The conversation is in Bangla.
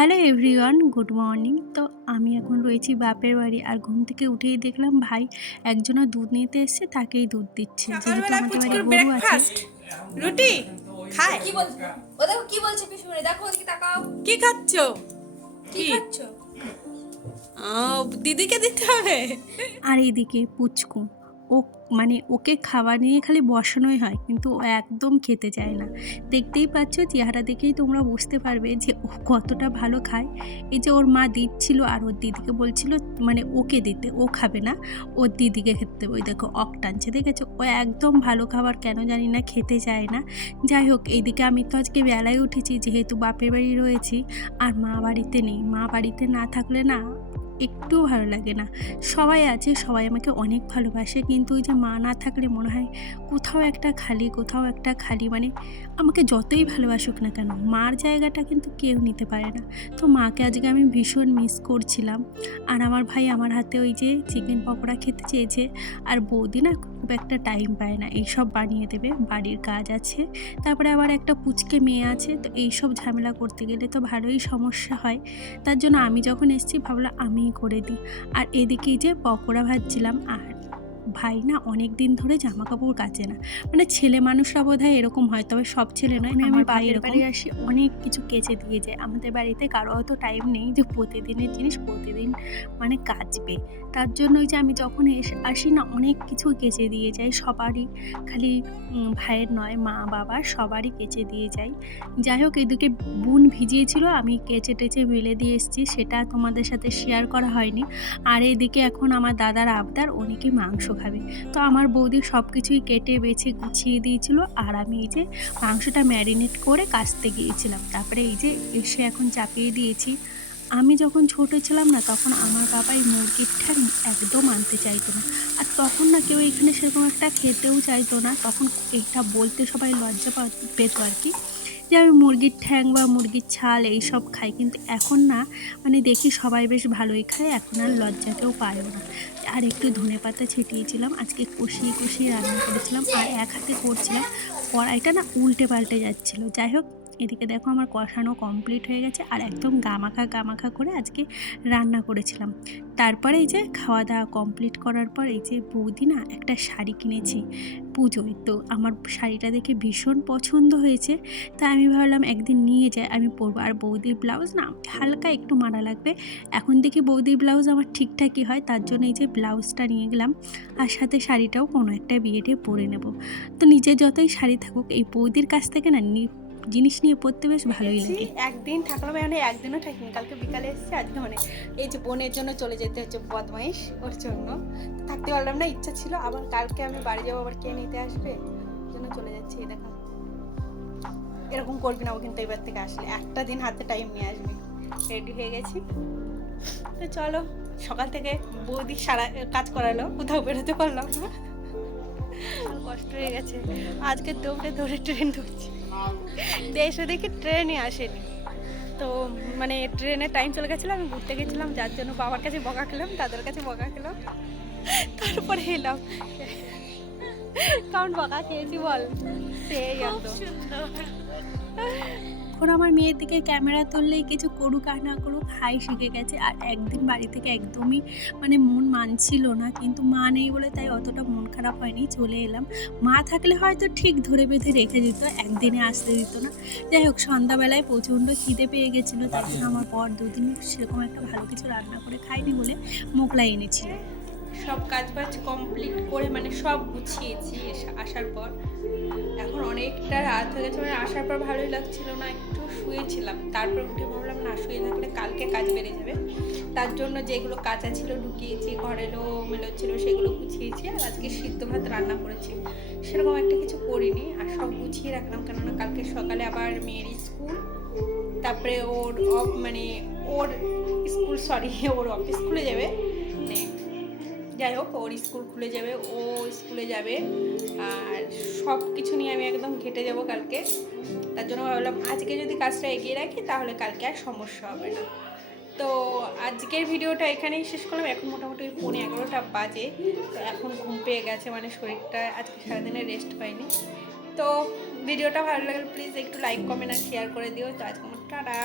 Hello everyone, good morning. তো আমি এখন রয়েছি বাপের বাড়ি, আর ঘুম থেকে উঠেই দেখলাম ভাই একজনের দুধ নিতে এসছে, তাকেই দুধ দিচ্ছে। যেহেতু সকালবেলা আমাদের বাড়ি পুচকুর গরু আছে। ব্রেকফাস্ট রুটি খায়। কি বলছো? ও দেখো কি বলছে পিছনে, দেখো ওদিকে তাকাও। কি খাচ্ছো? কি খাচ্ছো? দিদিকে দিতে হবে। আর এইদিকে পুচকু, ও ওকে খাবার নিয়ে খালি বসানোই হয়, কিন্তু ও একদম খেতে চায় না। দেখতেই পাচ্ছ, চেহারা দেখেই তোমরা বুঝতে পারবে যে ও কতটা ভালো খায়। এই যে ওর মা দিচ্ছিল আর ওর দিদিকে বলছিল ওকে দিতে, ও খাবে না, ওর দিদিকে খেতে দেবে। ওই দেখো অক টানছে, দেখেছো? ও একদম ভালো খাবার কেন জানি না খেতে চায় না। যাই হোক, এইদিকে আমি তো আজকে বেলায় উঠেছি, যেহেতু বাপের বাড়ি রয়েছি আর মা বাড়িতে নেই। মা বাড়িতে না থাকলে না একটুও ভালো লাগে না। সবাই আছে, সবাই আমাকে অনেক ভালোবাসে, কিন্তু ওই যে মা না থাকলে মনে হয় কোথাও একটা খালি, কোথাও একটা খালি। আমাকে যতই ভালোবাসুক না কেন, মার জায়গাটা কিন্তু কেউ নিতে পারে না। তো মাকে আজকে আমি ভীষণ মিস করছিলাম। আর আমার ভাই আমার হাতে ওই যে চিকেন পকোড়া খেতে চেয়েছে। আর বৌদি না খুব একটা টাইম পায় না, এইসব বানিয়ে দেবে, বাড়ির কাজ আছে, তারপরে আবার একটা পুচকে মেয়ে আছে। তো এইসব ঝামেলা করতে গেলে তো ভালোই সমস্যা হয়। তার জন্য আমি যখন এসেছি ভাবলাম আমিই করে দিই। আর এদিকেই যে পকোড়া ভাজছিলাম। আর ভাই না অনেক দিন ধরে জামা কাপড় কাচে না। ছেলে মানুষরা বোধহয় এরকম হয়, তবে সব ছেলে নয়। আমার ভাই এরকম আসি অনেক কিছু কেচে দিয়ে যায়। আমাদের বাড়িতে কারো অত টাইম নেই যে প্রতিদিনের জিনিস প্রতিদিন কাচবে। তার জন্য ওই যে আমি যখন আসি না, অনেক কিছু কেচে দিয়ে যায় সবারই, খালি ভাইয়ের নয়, মা বাবা সবারই কেচে দিয়ে যায়। যাই হোক, এদিকে বোন ভিজিয়েছিল, আমি কেচে টেচে মেলে দিয়ে এসেছি, সেটা তোমাদের সাথে শেয়ার করা হয়নি। আর এদিকে এখন আমার দাদার আবদার, ও নাকি মাংস খাবে। তো আমার বৌদি সব কিছুই কেটে বেছে গুছিয়ে দিয়েছিল, আর আমি এই যে মাংসটা ম্যারিনেট করে কাচতে গিয়েছিলাম। তারপরে এই যে এসে এখন চাপিয়ে দিয়েছি। আমি যখন ছোটো ছিলাম না, তখন আমার বাবা এই মুরগির ঠ্যাং একদম আনতে চাইতো না। আর তখন না কেউ এখানে সেরকম একটা খেতেও চাইতো না, তখন এইটা বলতে সবাই লজ্জা পেত আর কি, যে আমি মুরগির ঠ্যাং বা মুরগির ছাল এইসব খাই। কিন্তু এখন না দেখি সবাই বেশ ভালোই খায়, এখন আর লজ্জা কেউ পায়ও না। আর একটু ধনেপাতা ছিটিয়েছিলাম, আজকে কষিয়ে কষিয়ে রান্না করেছিলাম, আর এক হাতে করছিলাম, কড়াইটা না উল্টে পাল্টে যাচ্ছিলো। যাই হোক, এদিকে দেখো আমার কষানো কমপ্লিট হয়ে গেছে, আর একদম গামাখা গামাখা করে আজকে রান্না করেছিলাম। তারপরে এই যে খাওয়া দাওয়া কমপ্লিট করার পর এই যে বৌদি না একটা শাড়ি কিনেছি পুজোয়। তো আমার শাড়িটা দেখে ভীষণ পছন্দ হয়েছে, তাই আমি ভাবলাম একদিন নিয়ে যাই, আমি পরবো। আর বৌদির ব্লাউজ না হালকা একটু মারা লাগবে, এখন দেখি বৌদির ব্লাউজ আমার ঠিকঠাকই হয়, তার জন্য এই যে ব্লাউজটা নিয়ে গেলাম, আর সাথে শাড়িটাও কোনো একটা বিয়েতে পরে নেব। তো নিজের যতই শাড়ি থাকুক, এই বৌদির কাছ থেকে না জিনিস নিয়ে পরতে বেশ ভালোই লাগে। একদিন থাকলাম, একদিনও থাকিনি, কালকে বিকালে এসেছি। আজকে এই যে বোনের জন্য চলে যেতে হচ্ছে, বদমাইশ ওর জন্য থাকতে পারলাম না, ইচ্ছা ছিল। আবার কালকে আমি বাড়ি যাবো, আবার কে নিতে আসবে, জন্য চলে যাচ্ছি। এই দেখো, এরকম করবি না, ও কিন্তু এবার থেকে আসলে একটা দিন হাতে টাইম নিয়ে আসবি। রেডি হয়ে গেছি, তো চলো। সকাল থেকে বৌদি সারা কাজ করালো, কোথাও বেরোতে পারলাম না, কষ্ট হয়ে গেছে। আজকে দৌড়ে দৌড়ে ট্রেন ঢুকছি, এসে দেখি ট্রেনই আসেনি। তো ট্রেনের টাইম চলে গেছিলো, আমি ঘুরতে গেছিলাম, যার জন্য বাবার কাছে বকা খেলাম, দাদার কাছে বকা খেলাম, তারপরে এলাম। কারণ বকা খেয়েছি বল, সেই একদম। এখন আমার মেয়ের দিকে ক্যামেরা তুললেই কিছু করুক আর না করুক হাই শিখে গেছে। আর একদিন বাড়ি থেকে একদমই মন মানছিল না, কিন্তু মা নেই বলে তাই অতটা মন খারাপ হয়নি, চলে এলাম। মা থাকলে হয়তো ঠিক ধরে বেঁধে রেখে দিত, একদিনে আসতে দিত না। যাই হোক, সন্ধ্যাবেলায় প্রচণ্ড খিদে পেয়ে গেছিলো, তার জন্য আমার পর দুদিন সেরকম একটা ভালো কিছু রান্না করে খাইনি বলে মোগলাই এনেছিল। সব কাজবাজ কমপ্লিট করে সব গুছিয়েছি আসার পর। এখন অনেকটা রাত হয়ে গেছে, আসার পর ভালোই লাগছিল না, একটু শুয়েছিলাম। তারপর উঠে ভাবলাম না, শুয়ে থাকলে কালকে কাজ বেড়ে যাবে। তার জন্য যেগুলো কাঁচা ছিল ঢুকিয়েছি, ঘরেরও মেলো ছিল সেগুলো গুছিয়েছি। আর আজকে সিদ্ধ ভাত রান্না করেছি, সেরকম একটা কিছু করিনি। আর সব গুছিয়ে রাখলাম, কেননা কালকে সকালে আবার মেয়ের স্কুল, তারপরে ওর ওর ওর অফিস খুলে যাবে। যাই হোক, ওর স্কুল খুলে যাবে, ও স্কুলে যাবে, আর সব কিছু নিয়ে আমি একদম ঘেটে যাব কালকে। তার জন্য ভাবলাম আজকে যদি কাজটা এগিয়ে রাখি, তাহলে কালকে আর সমস্যা হবে না। তো আজকের ভিডিওটা এখানেই শেষ করলাম। এখন মোটামুটি 11:15 বাজে। তো এখন ঘুম পেয়ে গেছে, শরীরটা আজকে সারাদিনে রেস্ট পাইনি। তো ভিডিওটা ভালো লাগলে প্লিজ একটু লাইক কমেন্ট আর শেয়ার করে দিও। তো আজকে আমার টাটা।